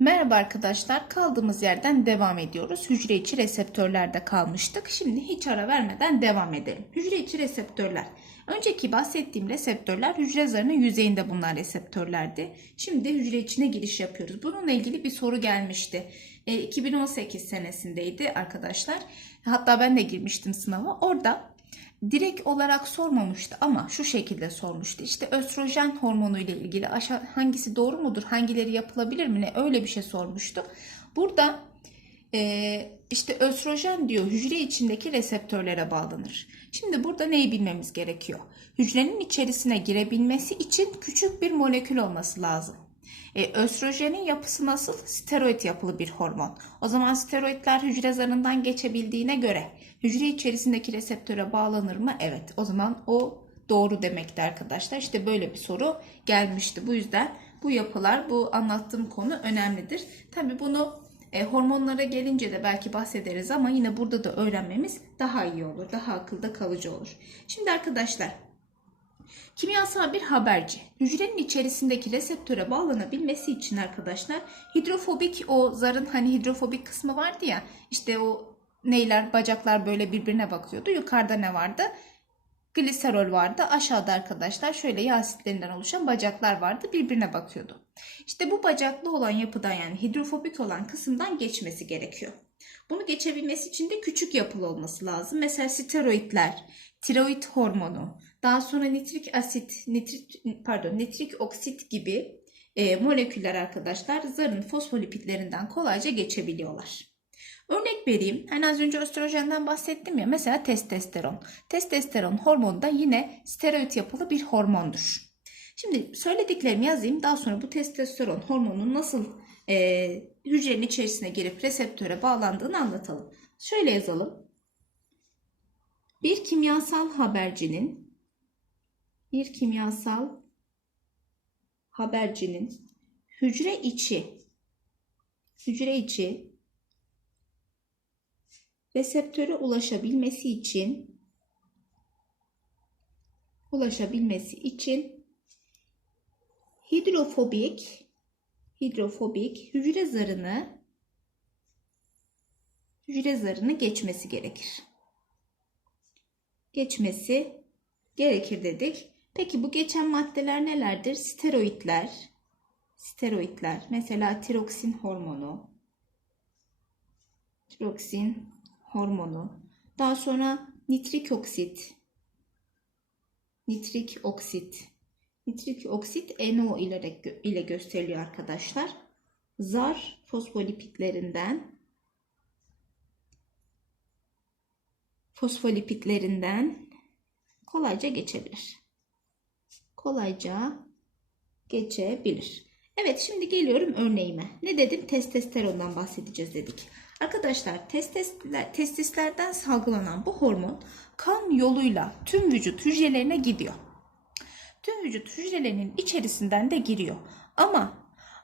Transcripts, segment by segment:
Merhaba arkadaşlar. Kaldığımız yerden devam ediyoruz. Hücre içi reseptörlerde kalmıştık. Şimdi hiç ara vermeden devam edelim. Hücre içi reseptörler. Önceki bahsettiğim reseptörler hücre zarının yüzeyinde bunlar reseptörlerdi. Şimdi hücre içine giriş yapıyoruz. Bununla ilgili bir soru gelmişti. E, 2018 senesindeydi arkadaşlar. Hatta ben de girmiştim sınava. Orada direkt olarak sormamıştı ama şu şekilde sormuştu. İşte östrojen hormonu ile ilgili aşağı hangisi doğru mudur, hangileri yapılabilir mi ne öyle bir şey sormuştu. Burada e, işte östrojen diyor hücre içindeki reseptörlere bağlanır. Şimdi burada neyi bilmemiz gerekiyor? Hücrenin içerisine girebilmesi için küçük bir molekül olması lazım. E, östrojenin yapısı nasıl? Steroid yapılı bir hormon. O zaman steroidler hücre zarından geçebildiğine göre hücre içerisindeki reseptöre bağlanır mı? Evet. O zaman o doğru demekti arkadaşlar. İşte böyle bir soru gelmişti. Bu yüzden bu yapılar, bu anlattığım konu önemlidir. Tabi bunu e, hormonlara gelince de belki bahsederiz ama yine burada da öğrenmemiz daha iyi olur. Daha akılda kalıcı olur. Şimdi arkadaşlar Kimyasal bir haberci. Hücrenin içerisindeki reseptöre bağlanabilmesi için arkadaşlar hidrofobik o zarın hani hidrofobik kısmı vardı ya işte o neyler bacaklar böyle birbirine bakıyordu. Yukarıda ne vardı? Gliserol vardı. Aşağıda arkadaşlar şöyle yağ asitlerinden oluşan bacaklar vardı. Birbirine bakıyordu. İşte bu bacaklı olan yapıdan yani hidrofobik olan kısımdan geçmesi gerekiyor. Bunu geçebilmesi için de küçük yapılı olması lazım. Mesela steroidler, tiroid hormonu, daha sonra nitrik asit, nitrik pardon, nitrik oksit gibi e, moleküller arkadaşlar zarın fosfolipitlerinden kolayca geçebiliyorlar. Örnek vereyim. Hani az önce östrojenden bahsettim ya. Mesela testosteron. Testosteron hormonu da yine steroid yapılı bir hormondur. Şimdi söylediklerimi yazayım. Daha sonra bu testosteron hormonunun nasıl e, hücrenin içerisine girip reseptöre bağlandığını anlatalım. Şöyle yazalım. Bir kimyasal habercinin bir kimyasal habercinin hücre içi hücre içi reseptöre ulaşabilmesi için ulaşabilmesi için hidrofobik hidrofobik hücre zarını hücre zarını geçmesi gerekir. Geçmesi gerekir dedik. Peki bu geçen maddeler nelerdir? Steroidler. Steroidler. Mesela tiroksin hormonu. Tiroksin hormonu. Daha sonra nitrik oksit. Nitrik oksit. Nitrik oksit NO ile, ile gösteriliyor arkadaşlar. Zar fosfolipitlerinden fosfolipitlerinden kolayca geçebilir. Kolayca geçebilir. Evet şimdi geliyorum örneğime. Ne dedim? Testosterondan bahsedeceğiz dedik. Arkadaşlar testisler, testislerden salgılanan bu hormon kan yoluyla tüm vücut hücrelerine gidiyor. Tüm vücut hücrelerinin içerisinden de giriyor. Ama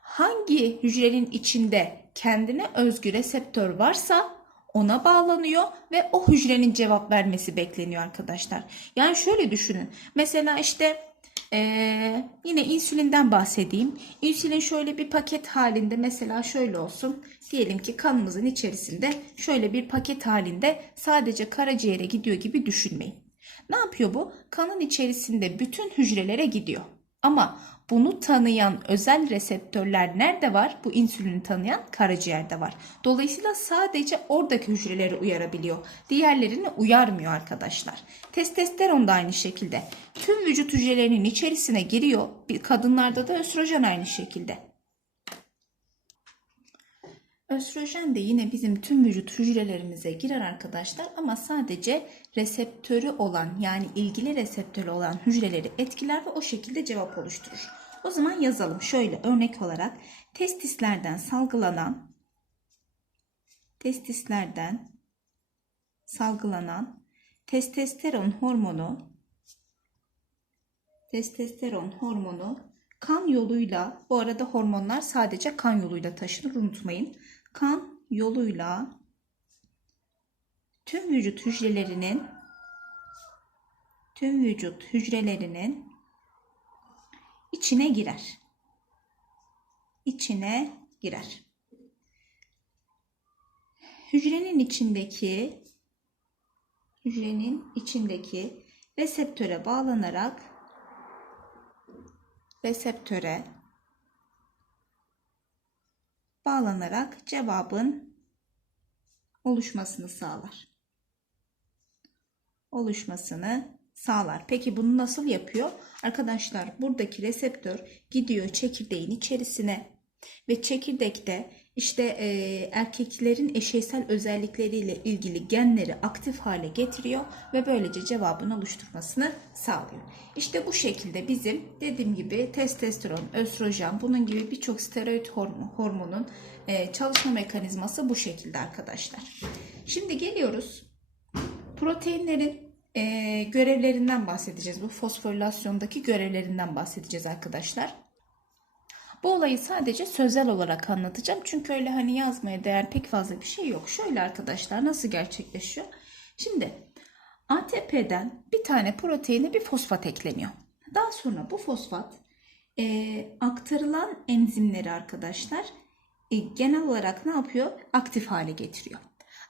hangi hücrenin içinde kendine özgü reseptör varsa ona bağlanıyor ve o hücrenin cevap vermesi bekleniyor arkadaşlar. Yani şöyle düşünün. Mesela işte ee, yine insülinden bahsedeyim. İnsülin şöyle bir paket halinde mesela şöyle olsun. Diyelim ki kanımızın içerisinde şöyle bir paket halinde sadece karaciğere gidiyor gibi düşünmeyin. Ne yapıyor bu? Kanın içerisinde bütün hücrelere gidiyor. Ama bunu tanıyan özel reseptörler nerede var? Bu insülini tanıyan karaciğerde var. Dolayısıyla sadece oradaki hücreleri uyarabiliyor. Diğerlerini uyarmıyor arkadaşlar. Testosteron da aynı şekilde. Tüm vücut hücrelerinin içerisine giriyor. Kadınlarda da östrojen aynı şekilde. Östrojen de yine bizim tüm vücut hücrelerimize girer arkadaşlar ama sadece reseptörü olan yani ilgili reseptörü olan hücreleri etkiler ve o şekilde cevap oluşturur. O zaman yazalım şöyle örnek olarak testislerden salgılanan testislerden salgılanan testosteron hormonu testosteron hormonu kan yoluyla bu arada hormonlar sadece kan yoluyla taşınır unutmayın kan yoluyla tüm vücut hücrelerinin tüm vücut hücrelerinin içine girer. İçine girer. hücrenin içindeki hücrenin içindeki reseptöre bağlanarak reseptöre bağlanarak cevabın oluşmasını sağlar. Oluşmasını sağlar. Peki bunu nasıl yapıyor? Arkadaşlar buradaki reseptör gidiyor çekirdeğin içerisine ve çekirdekte işte e, erkeklerin eşeysel özellikleriyle ilgili genleri aktif hale getiriyor ve böylece cevabın oluşturmasını sağlıyor. İşte bu şekilde bizim dediğim gibi testosteron, östrojen bunun gibi birçok steroid hormon, hormonun e, çalışma mekanizması bu şekilde arkadaşlar. Şimdi geliyoruz proteinlerin e, görevlerinden bahsedeceğiz. Bu fosforilasyondaki görevlerinden bahsedeceğiz arkadaşlar. Bu olayı sadece sözel olarak anlatacağım. Çünkü öyle hani yazmaya değer pek fazla bir şey yok. Şöyle arkadaşlar nasıl gerçekleşiyor? Şimdi ATP'den bir tane proteine bir fosfat ekleniyor. Daha sonra bu fosfat e, aktarılan enzimleri arkadaşlar e, genel olarak ne yapıyor? Aktif hale getiriyor.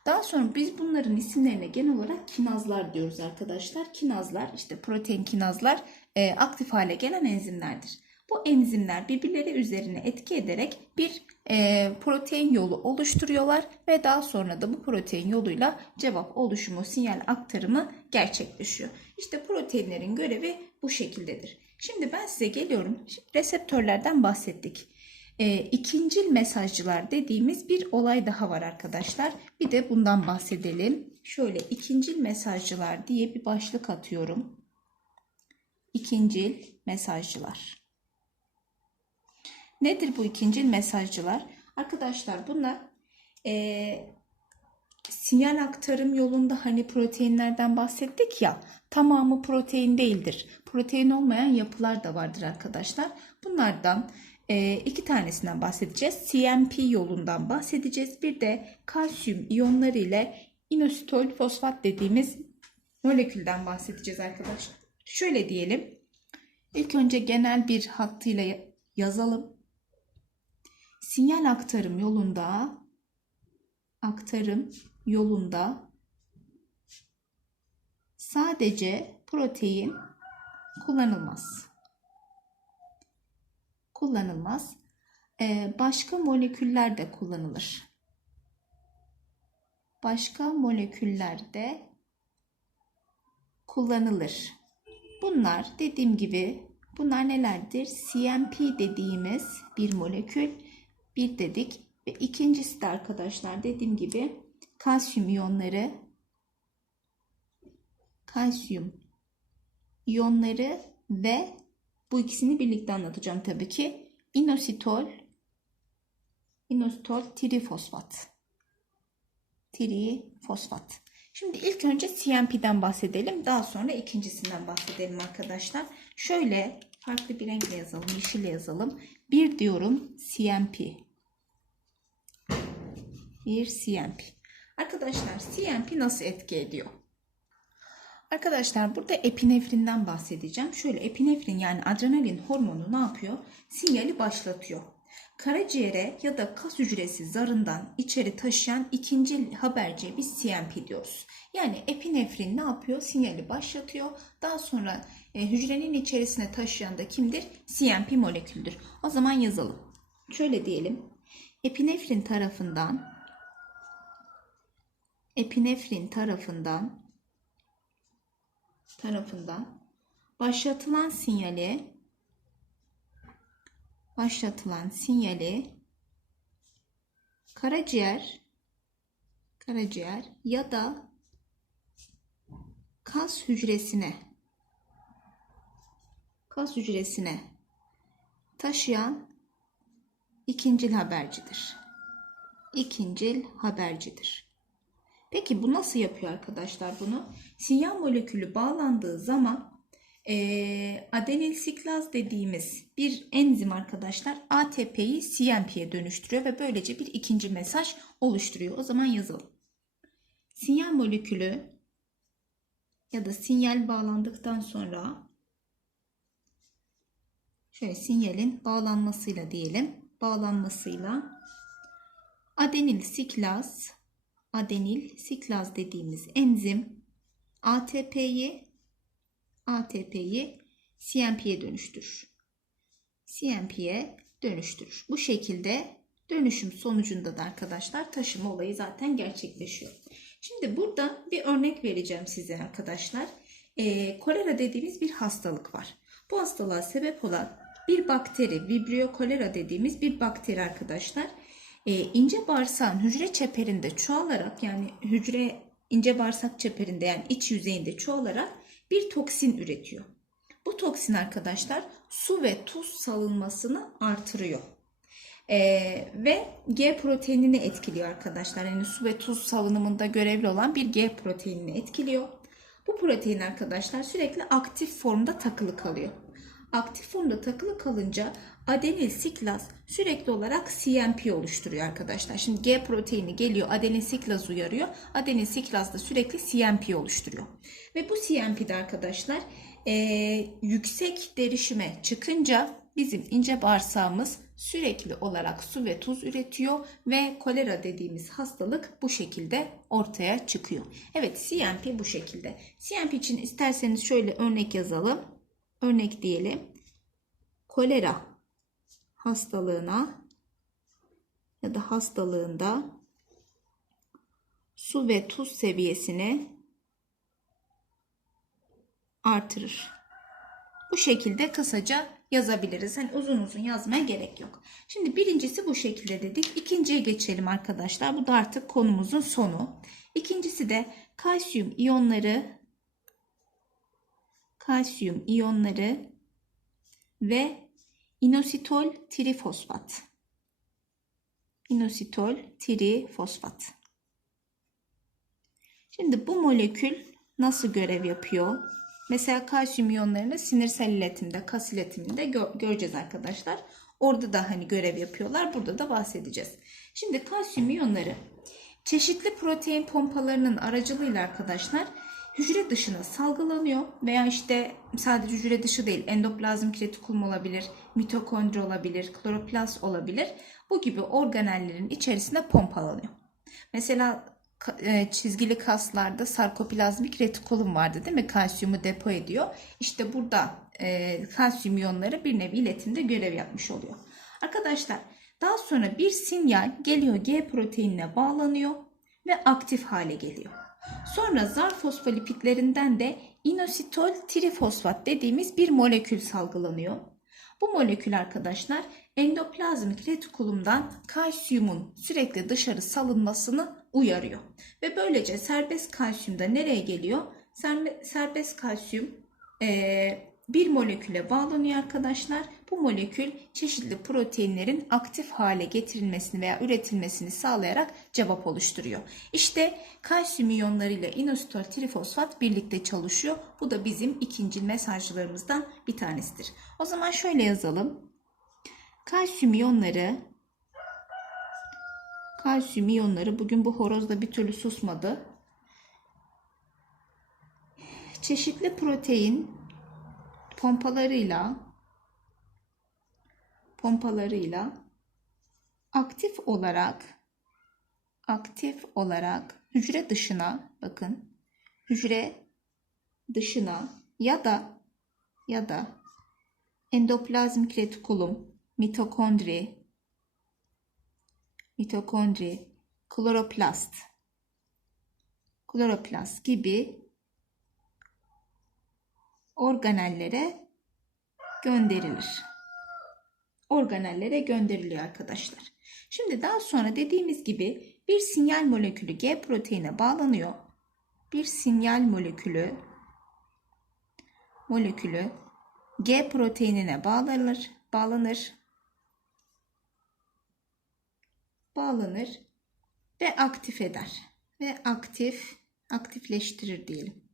Daha sonra biz bunların isimlerine genel olarak kinazlar diyoruz arkadaşlar. Kinazlar işte protein kinazlar e, aktif hale gelen enzimlerdir. Bu enzimler birbirleri üzerine etki ederek bir e, protein yolu oluşturuyorlar ve daha sonra da bu protein yoluyla cevap oluşumu, sinyal aktarımı gerçekleşiyor. İşte proteinlerin görevi bu şekildedir. Şimdi ben size geliyorum. Şimdi reseptörlerden bahsettik. E, ikincil mesajcılar dediğimiz bir olay daha var arkadaşlar. Bir de bundan bahsedelim. Şöyle ikincil mesajcılar diye bir başlık atıyorum. İkincil mesajcılar. Nedir bu ikincil mesajcılar? Arkadaşlar bunlar e, sinyal aktarım yolunda hani proteinlerden bahsettik ya tamamı protein değildir. Protein olmayan yapılar da vardır arkadaşlar. Bunlardan e, iki tanesinden bahsedeceğiz. CMP yolundan bahsedeceğiz. Bir de kalsiyum iyonları ile inositol fosfat dediğimiz molekülden bahsedeceğiz arkadaşlar. Şöyle diyelim. İlk önce genel bir hattıyla yazalım. Sinyal aktarım yolunda aktarım yolunda sadece protein kullanılmaz. Kullanılmaz. Ee, başka moleküller de kullanılır. Başka moleküller de kullanılır. Bunlar dediğim gibi bunlar nelerdir? CMP dediğimiz bir molekül bir dedik ve ikincisi de arkadaşlar dediğim gibi kalsiyum iyonları kalsiyum iyonları ve bu ikisini birlikte anlatacağım tabii ki. inositol inositol trifosfat trifosfat. Şimdi ilk önce CMP'den bahsedelim. Daha sonra ikincisinden bahsedelim arkadaşlar. Şöyle farklı bir renkle yazalım. Yeşille yazalım. Bir diyorum CMP. Bir CMP. Arkadaşlar CMP nasıl etki ediyor? Arkadaşlar burada epinefrinden bahsedeceğim. Şöyle epinefrin yani adrenalin hormonu ne yapıyor? Sinyali başlatıyor. Karaciğere ya da kas hücresi zarından içeri taşıyan ikinci haberciye biz CMP diyoruz. Yani epinefrin ne yapıyor? Sinyali başlatıyor. Daha sonra e, hücrenin içerisine taşıyan da kimdir? CMP moleküldür. O zaman yazalım. Şöyle diyelim. Epinefrin tarafından epinefrin tarafından tarafından başlatılan sinyali başlatılan sinyali karaciğer karaciğer ya da kas hücresine kas hücresine taşıyan ikincil habercidir. İkincil habercidir. Peki bu nasıl yapıyor arkadaşlar bunu? Sinyal molekülü bağlandığı zaman e, adenil siklaz dediğimiz bir enzim arkadaşlar ATP'yi CMP'ye dönüştürüyor ve böylece bir ikinci mesaj oluşturuyor. O zaman yazalım. Sinyal molekülü ya da sinyal bağlandıktan sonra şöyle sinyalin bağlanmasıyla diyelim. Bağlanmasıyla adenil siklaz adenil siklaz dediğimiz enzim ATP'yi ATP'yi CNP'ye dönüştürür. CNP'ye dönüştürür. Bu şekilde dönüşüm sonucunda da arkadaşlar taşıma olayı zaten gerçekleşiyor. Şimdi burada bir örnek vereceğim size arkadaşlar. Ee, kolera dediğimiz bir hastalık var. Bu hastalığa sebep olan bir bakteri, Vibrio kolera dediğimiz bir bakteri arkadaşlar. Ee, ince bağırsağın hücre çeperinde çoğalarak yani hücre ince bağırsak çeperinde yani iç yüzeyinde çoğalarak bir toksin üretiyor. Bu toksin arkadaşlar su ve tuz salınmasını artırıyor. Ee, ve G proteinini etkiliyor arkadaşlar. Yani su ve tuz salınımında görevli olan bir G proteinini etkiliyor. Bu protein arkadaşlar sürekli aktif formda takılı kalıyor. Aktif formda takılı kalınca adenil siklaz sürekli olarak CNP oluşturuyor arkadaşlar. Şimdi G proteini geliyor adenil siklaz uyarıyor. Adenil siklaz da sürekli CNP oluşturuyor. Ve bu CNP'de arkadaşlar eee, yüksek derişime çıkınca bizim ince bağırsağımız sürekli olarak su ve tuz üretiyor ve kolera dediğimiz hastalık bu şekilde ortaya çıkıyor. Evet CNP bu şekilde. CNP için isterseniz şöyle örnek yazalım. Örnek diyelim. Kolera hastalığına ya da hastalığında su ve tuz seviyesini artırır. Bu şekilde kısaca yazabiliriz. Hani uzun uzun yazmaya gerek yok. Şimdi birincisi bu şekilde dedik. İkinciye geçelim arkadaşlar. Bu da artık konumuzun sonu. İkincisi de kalsiyum iyonları kalsiyum iyonları ve inositol trifosfat. İnositol trifosfat. Şimdi bu molekül nasıl görev yapıyor? Mesela kalsiyum iyonlarını sinirsel iletimde, kas iletiminde gö- göreceğiz arkadaşlar. Orada da hani görev yapıyorlar. Burada da bahsedeceğiz. Şimdi kalsiyum iyonları çeşitli protein pompalarının aracılığıyla arkadaşlar hücre dışına salgılanıyor veya işte sadece hücre dışı değil endoplazmik retikulum olabilir, mitokondri olabilir, kloroplast olabilir. Bu gibi organellerin içerisine pompalanıyor. Mesela e, çizgili kaslarda sarkoplazmik retikulum vardı değil mi? Kalsiyumu depo ediyor. İşte burada e, kalsiyum iyonları bir nevi iletimde görev yapmış oluyor. Arkadaşlar daha sonra bir sinyal geliyor G proteinine bağlanıyor ve aktif hale geliyor. Sonra zar fosfolipidlerinden de inositol trifosfat dediğimiz bir molekül salgılanıyor. Bu molekül arkadaşlar endoplazmik retikulumdan kalsiyumun sürekli dışarı salınmasını uyarıyor. Ve böylece serbest kalsiyum da nereye geliyor? Serbe- Serbest kalsiyum eee, bir moleküle bağlanıyor arkadaşlar. Bu molekül çeşitli proteinlerin aktif hale getirilmesini veya üretilmesini sağlayarak cevap oluşturuyor. İşte kalsiyum iyonlarıyla inositol trifosfat birlikte çalışıyor. Bu da bizim ikinci mesajlarımızdan bir tanesidir. O zaman şöyle yazalım. Kalsiyum iyonları kalsiyum iyonları bugün bu horoz da bir türlü susmadı. Çeşitli protein pompalarıyla pompalarıyla aktif olarak aktif olarak hücre dışına bakın hücre dışına ya da ya da endoplazmik retikulum, mitokondri, mitokondri, kloroplast, kloroplast gibi organellere gönderilir. Organellere gönderiliyor arkadaşlar. Şimdi daha sonra dediğimiz gibi bir sinyal molekülü G proteine bağlanıyor. Bir sinyal molekülü molekülü G proteinine bağlanır, bağlanır. Bağlanır ve aktif eder. Ve aktif aktifleştirir diyelim.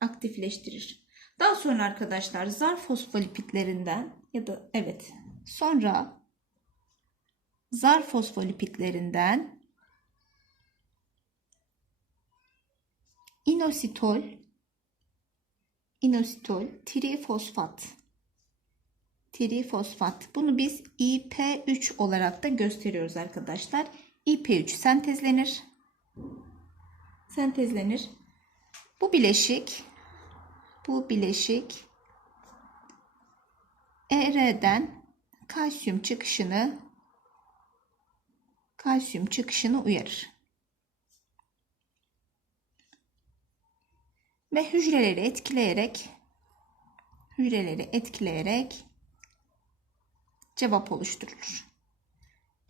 Aktifleştirir. Daha sonra arkadaşlar zar fosfolipidlerinden ya da evet sonra zar fosfolipidlerinden inositol inositol trifosfat trifosfat bunu biz IP3 olarak da gösteriyoruz arkadaşlar. IP3 sentezlenir. Sentezlenir. Bu bileşik bu bileşik ER'den kalsiyum çıkışını kalsiyum çıkışını uyarır. Ve hücreleri etkileyerek hücreleri etkileyerek cevap oluşturulur.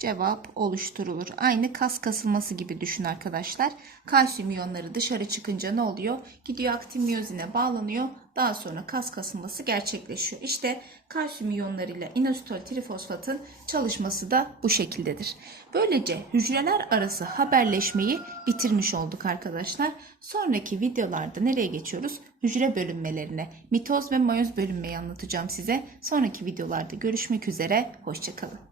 Cevap oluşturulur. Aynı kas kasılması gibi düşün arkadaşlar. Kalsiyum iyonları dışarı çıkınca ne oluyor? Gidiyor aktin miyozine bağlanıyor. Daha sonra kas kasılması gerçekleşiyor. İşte kalsiyum iyonlarıyla inositol trifosfatın çalışması da bu şekildedir. Böylece hücreler arası haberleşmeyi bitirmiş olduk arkadaşlar. Sonraki videolarda nereye geçiyoruz? Hücre bölünmelerine, mitoz ve mayoz bölünmeyi anlatacağım size. Sonraki videolarda görüşmek üzere. Hoşçakalın.